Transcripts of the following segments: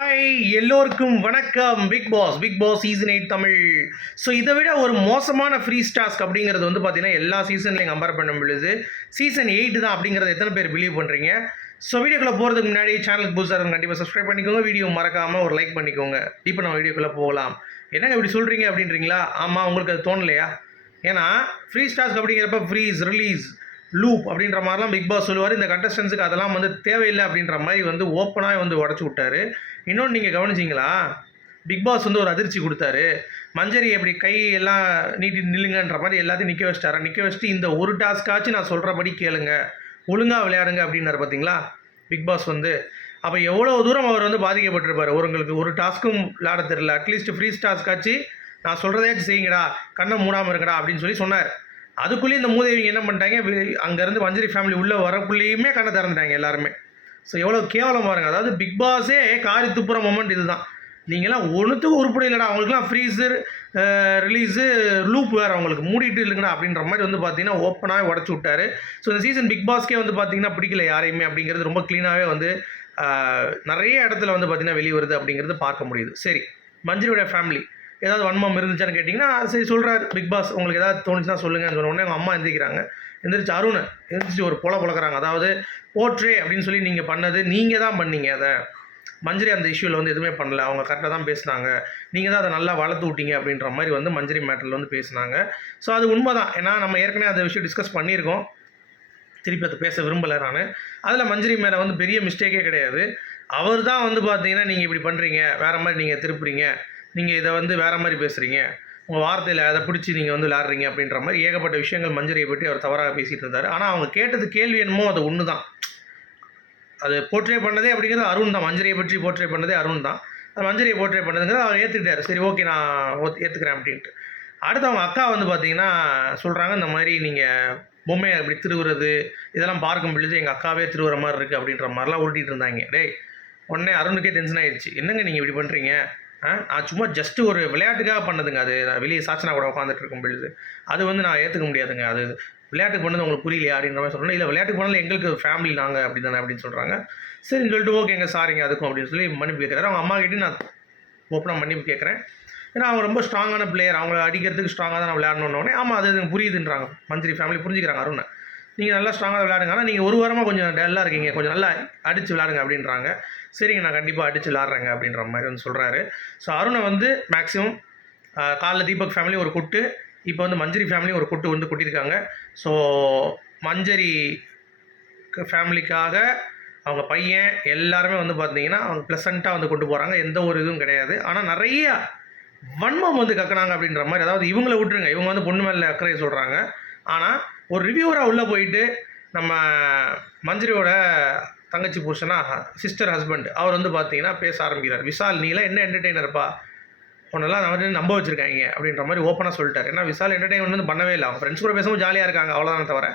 Hi எல்லோருக்கும் வணக்கம். Bigg Boss season 8 தமிழ். ஸோ இதை விட ஒரு மோசமான ஃப்ரீஸ் டாஸ்க் அப்படிங்கிறது வந்து பார்த்தீங்கன்னா எல்லா சீசன்லையும் கம்பேர் பண்ண பொழுது சீசன் 8 தான் அப்படிங்கிறத எத்தனை பேர் பிலீவ் பண்ணுறீங்க? ஸோ வீடியோக்குள்ளே போகிறதுக்கு முன்னாடி சேனலுக்கு புதுசாக கண்டிப்பாக சப்ஸ்கிரைப் பண்ணிக்கோங்க, வீடியோ மறக்காமல் ஒரு லைக் பண்ணிக்கோங்க. இப்போ நம்ம வீடியோக்குள்ளே போகலாம். என்னங்க இப்படி சொல்கிறீங்க அப்படின்றீங்களா? ஆமாம், உங்களுக்கு அது தோணலையா? ஏன்னா ஃப்ரீஸ் டாஸ்க் அப்படிங்கிறப்ப ஃப்ரீஸ் ரிலீஸ் லூப் அப்படின்ற மாதிரிலாம் பிக் பாஸ் சொல்லுவார். இந்த கண்டஸ்டன்ஸுக்கு அதெல்லாம் வந்து தேவையில்லை அப்படின்ற மாதிரி வந்து ஓப்பனாக வந்து உடச்சி விட்டார். இன்னொன்று நீங்கள் கவனிச்சிங்களா? பிக் பாஸ் வந்து ஒரு அதிர்ச்சி கொடுத்தாரு. மஞ்சரி எப்படி கை எல்லாம் நீட்டி நில்லுங்கன்ற மாதிரி எல்லாத்தையும் நிற்க வச்சிட்டாரா? நிற்க வச்சுட்டு இந்த ஒரு டாஸ்க்காச்சும் நான் சொல்கிறபடி கேளுங்க, ஒழுங்காக விளையாடுங்க அப்படின்னாரு. பார்த்தீங்களா பிக் பாஸ் வந்து? அப்போ எவ்வளோ தூரம் அவர் வந்து பாதிக்கப்பட்டிருப்பார். உங்களுக்கு ஒரு டாஸ்க்கும் விளையாட தெரியல, அட்லீஸ்ட் ஃப்ரீஸ் டாஸ்க்காச்சு நான் சொல்கிறதாச்சும் செய்யுங்கடா, கண்ணை மூடாமல் இருக்கடா அப்படின்னு சொல்லி சொன்னார். அதுக்குள்ளேயும் இந்த மூதேவிங்க என்ன பண்ணிட்டாங்க, அங்கேருந்து மஞ்சரி ஃபேமிலி உள்ளே வரக்குள்ளேயுமே கண்ணை திறந்துட்டாங்க எல்லாருமே. ஸோ எவ்வளோ கேவலம் பாருங்கள். அதாவது பிக் பாஸே காரி துப்புற மொமெண்ட் இது தான். நீங்களாம் ஒன்றுத்துக்கும் உருப்படி இல்லைடா, அவங்களுக்குலாம் ஃப்ரீஸர் ரிலீஸு லூப் வேறு, அவங்களுக்கு மூடிட்டு இல்லைங்கடா அப்படின்ற மாதிரி வந்து பார்த்தீங்கன்னா ஓப்பனாகவே உடச்சி விட்டார். ஸோ இந்த சீசன் பிக் பாஸ்க்கே வந்து பார்த்தீங்கன்னா பிடிக்கல யாரையுமே அப்படிங்கிறது ரொம்ப க்ளீனாகவே வந்து நிறைய இடத்துல வந்து பார்த்தீங்கன்னா வெளியே வருது அப்படிங்கிறது பார்க்க முடியுது. சரி, மஞ்சரியோட ஃபேமிலி ஏதாவது வன்மம் இருந்துச்சான்னு கேட்டிங்கன்னா சரி சொல்கிறார் பிக் பாஸ், உங்களுக்கு ஏதாவது தோணுச்சுன்னா சொல்லுங்கன்னு சொன்ன உடனே அவங்க அம்மா எந்திரிக்கிறாங்க. எந்திரிச்சு அருண் எந்திரிச்சு ஒரு பொழக்கிறாங்க. அதாவது போட்ரே அப்படின்னு சொல்லி நீங்கள் பண்ணது நீங்கள் தான் பண்ணீங்க, அதை மஞ்சரி அந்த இஷ்யூவில் வந்து எதுவுமே பண்ணல, அவங்க கரெக்டாக தான் பேசினாங்க, நீங்கள் தான் அதை நல்லா வளர்த்து விட்டீங்க அப்படின்ற மாதிரி வந்து மஞ்சரி மேட்டரில் வந்து பேசினாங்க. ஸோ அது உண்மை தான். ஏன்னா நம்ம ஏற்கனவே அந்த விஷயம் டிஸ்கஸ் பண்ணியிருக்கோம், திருப்பி அதை பேச விரும்பலை நான். அதில் மஞ்சரி மேலே வந்து பெரிய மிஸ்டேக்கே கிடையாது. அவர் தான் வந்து பார்த்தீங்கன்னா நீங்கள் இப்படி பண்ணுறீங்க, வேறு மாதிரி நீங்கள் திருப்புறீங்க, நீங்கள் இதை வந்து வேறு மாதிரி பேசுகிறீங்க, உங்கள் வார்த்தையில் அதை பிடிச்சி நீங்கள் வந்து விளாட்றீங்க அப்படின்ற மாதிரி ஏகப்பட்ட விஷயங்கள் மஞ்சரியை பற்றி அவர் தவறாக பேசிகிட்டு இருந்தார். ஆனால் அவங்க கேட்டது கேள்வி என்னமோ அது ஒன்று தான். அது போர்ட்ரே பண்ணதே அப்படிங்கிறது அருண் தான். மஞ்சரியை பற்றி போர்ட்ரே பண்ணதே அருண் தான். அது மஞ்சரியை போர்ட்ரே பண்ணதுங்கிறது அவர் ஏற்றுக்கிட்டார். சரி ஓகே நான் ஏற்றுக்கிறேன் அப்படின்ட்டு. அடுத்து அவங்க அக்கா வந்து பார்த்தீங்கன்னா சொல்கிறாங்க, இந்த மாதிரி நீங்கள் பொம்மையை அப்படி திருவுறது இதெல்லாம் பார்க்கும் பொழுது எங்கள் அக்காவே திருவுற மாதிரி இருக்குது அப்படின்ற மாதிரிலாம் உருட்டிகிட்டு இருந்தாங்க. டேய், உடனே அருணுக்கே டென்ஷன் ஆகிடுச்சு. என்னங்க நீங்கள் இப்படி பண்ணுறீங்க? நான் சும்மா ஜஸ்ட்டு ஒரு விளையாட்டுக்காக பண்ணதுங்க. அது வெளியே சாச்சனா கூட உட்காந்துட்டு இருக்கும் பொழுது அது வந்து நான் ஏற்றுக்க முடியாதுங்க. அது விளையாட்டுக்கு பண்ணது உங்களுக்கு புரியலையா அப்படின்ற மாதிரி சொல்கிறேன். இல்லை விளையாட்டுக்கு பண்ணல, எங்களுக்கு ஃபேமிலி நாங்கள் அப்படி தானே அப்படின்னு சொல்கிறாங்க. சரின்னு சொல்லிட்டு ஓகேங்க சாரிங்க அதுக்கும் அப்படின்னு சொல்லி மன்னிப்பு கேட்குறாரு. அவங்க அம்மா கிட்டே நான் ஓப்பனாக மன்னிப்பு கேட்குறேன். ஏன்னா அவங்க ரொம்ப ஸ்ட்ராங்கான பிளேயர், அவங்கள அடிக்கிறதுக்கு ஸ்ட்ராங்காக தான் நான் விளையாடணுன்னே. ஆமாம் அது எனக்கு புரியுதுன்றாங்க. மஞ்சரி ஃபேமிலி புரிஞ்சுக்கிறாங்க அருணை. நீங்கள் நல்லா ஸ்ட்ராங்காக விளையாடுங்க, ஆனால் நீங்கள் ஒரு வாரமாக கொஞ்சம் டல்லாக இருக்கீங்க, கொஞ்சம் நல்லா அடித்து விளையாடுங்க அப்படின்றாங்க. சரிங்க நான் கண்டிப்பாக அடித்து விளாட்றேங்க அப்படின்ற மாதிரி வந்து சொல்கிறாரு. ஸோ அருணை வந்து மேக்ஸிமம் காலைல தீபக் ஃபேமிலி ஒரு கொட்டு, இப்போ வந்து மஞ்சரி ஃபேமிலி ஒரு கொட்டு வந்து கொட்டியிருக்காங்க. ஸோ மஞ்சரி ஃபேமிலிக்காக அவங்க பையன் எல்லாருமே வந்து பார்த்தீங்கன்னா அவங்க ப்ளசண்ட்டாக வந்து கொண்டு போகிறாங்க, எந்த ஒரு இதுவும் கிடையாது. ஆனால் நிறைய வன்மம் வந்து கக்குனாங்க அப்படின்ற மாதிரி. அதாவது இவங்களை விட்டுருங்க, இவங்க வந்து பொண்ணு மேலே அக்கறையை சொல்கிறாங்க. ஆனால் ஒரு ரிவ்யூவராக உள்ளே போயிட்டு நம்ம மஞ்சரியோட தங்கச்சி புருஷனா சிஸ்டர் ஹஸ்பண்ட் அவர் வந்து பார்த்தீங்கன்னா பேச ஆரம்பிக்கிறார். விஷால் நீலாம் என்ன என்டர்டெய்னர்ப்பா, உன்னெல்லாம் நான் வந்து நம்ப வச்சுருக்காங்க அப்படின்ற மாதிரி ஓப்பனாக சொல்லிட்டார். ஏன்னா விஷால் என்டர்டெயின்மெண்ட் வந்து பண்ணவே இல்லை, அவங்க ஃப்ரெண்ட்ஸ் கூட பேசும்போது ஜாலியாக இருக்காங்க அவ்வளோதான், தவிர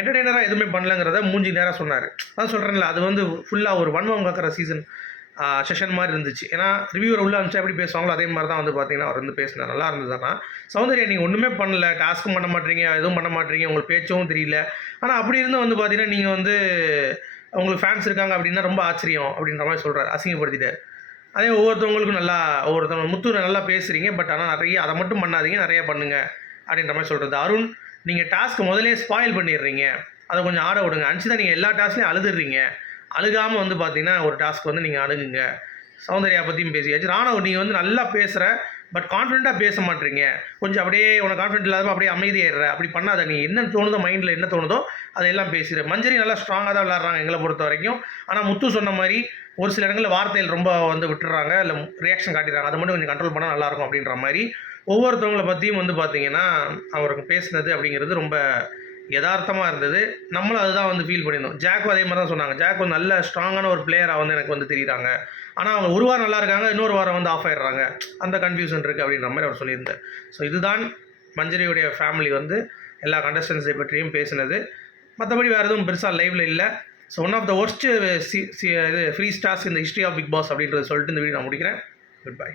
என்டர்டெய்னராக எதுவுமே பண்ணலங்கிறத மூஞ்சி நேராக சொன்னார். அதான் சொல்கிறேன்ல, அது வந்து ஃபுல்லாக ஒரு வன்மம் காக்கிற சீசன் செஷன் மாதிரி இருந்துச்சு. ஏன்னா ரிவ்யூவர் உள்ள அனுப்பிச்சா எப்படி பேசுவாங்களோ அதே மாதிரி தான் வந்து பார்த்தீங்கன்னா அவர் வந்து பேசினார். நல்லா இருந்ததுன்னா சௌந்தர்யா நீங்கள் ஒன்றுமே பண்ணல, டாஸ்க்கும் பண்ண மாட்டீங்க, எதுவும் பண்ண மாட்டீங்க, உங்களுக்கு பேச்சும் தெரியல. ஆனால் அப்படி இருந்து வந்து பார்த்தீங்கன்னா நீங்கள் வந்து உங்களுக்கு ஃபேன்ஸ் இருக்காங்க அப்படின்னா ரொம்ப ஆச்சரியம் அப்படின்ற மாதிரி சொல்கிறார், அசிங்கப்படுத்திட்டார். அதே ஒவ்வொருத்தவங்களுக்கும் நல்லா ஒவ்வொருத்தவங்க முத்து நல்லா பேசுகிறீங்க, பட் ஆனால் நிறைய அதை மட்டும் பண்ணாதீங்க, நிறையா பண்ணுங்கள் அப்படின்ற மாதிரி சொல்கிறது. அருண் நீங்கள் டாஸ்க்கு முதலே ஸ்பாயில் பண்ணிடுறீங்க, அதை கொஞ்சம் ஆட விடுங்க. அனுப்பிச்சு நீங்கள் எல்லா டாஸ்க்லையும் அழுதுடுறீங்க, அழுகாமல் வந்து பார்த்தீங்கன்னா ஒரு டாஸ்க் வந்து நீங்கள் அழுகுங்க. சௌந்தர்யா பற்றியும் பேசியாச்சு. ராணவ் நீங்கள் வந்து நல்லா பேசுகிற, பட் கான்ஃபிடென்ட்டாக பேச மாட்டீங்க, கொஞ்சம் அப்படியே உனக்கு கான்ஃபிடென்ட் இல்லாமல் அப்படியே அமைதியாகிடுற, அப்படி பண்ணாத. நீ என்ன தோணுதோ, மைண்டில் என்ன தோணுதோ அதையெல்லாம் பேசுகிற. மஞ்சரி நல்லா ஸ்ட்ராங்காக தான் விளாட்றாங்க எங்களை பொறுத்த வரைக்கும். ஆனால் முத்து சொன்ன மாதிரி ஒரு சில இடங்களில் வார்த்தைகள் ரொம்ப வந்து விட்டுறாங்க, இல்லை ரியாக்ஷன் காட்டிடுறாங்க, அதை மட்டும் கொஞ்சம் கண்ட்ரோல் பண்ணால் நல்லாயிருக்கும் அப்படின்ற மாதிரி ஒவ்வொருத்தவங்களை பற்றியும் வந்து பார்த்தீங்கன்னா அவருக்கு பேசுனது அப்படிங்கிறது ரொம்ப யதார்த்தமாக இருந்தது. நம்மளும் அதுதான் வந்து ஃபீல் பண்ணியிருந்தோம். ஜாக்கும் அதே மாதிரி தான் சொன்னாங்க. ஜாக் வந்து நல்ல ஸ்ட்ராங்கான ஒரு பிளேயராக வந்து எனக்கு வந்து தெரியுறாங்க, ஆனால் அவங்க ஒரு வாரம் நல்லா இருக்காங்க, இன்னொரு வாரம் வந்து ஆஃப் ஆகிடுறாங்க, அந்த கன்ஃபியூஷன் இருக்குது அப்படின்ற மாதிரி அவர் சொல்லியிருந்தார். ஸோ இதுதான் மஞ்சரியுடைய ஃபேமிலி வந்து எல்லா கண்டஸ்டன்ஸை பற்றியும் பேசினது. மற்றபடி வேறு எதுவும் பெருசாக லைவில் இல்லை. So one of the worst இது ஃப்ரீ ஸ்டார்ஸ் இந்த ஹிஸ்ட்ரி ஆஃப் பிக் பாஸ் அப்படின்றத சொல்லிட்டு இந்த வீடியோ நான் முடிக்கிறேன். Good by.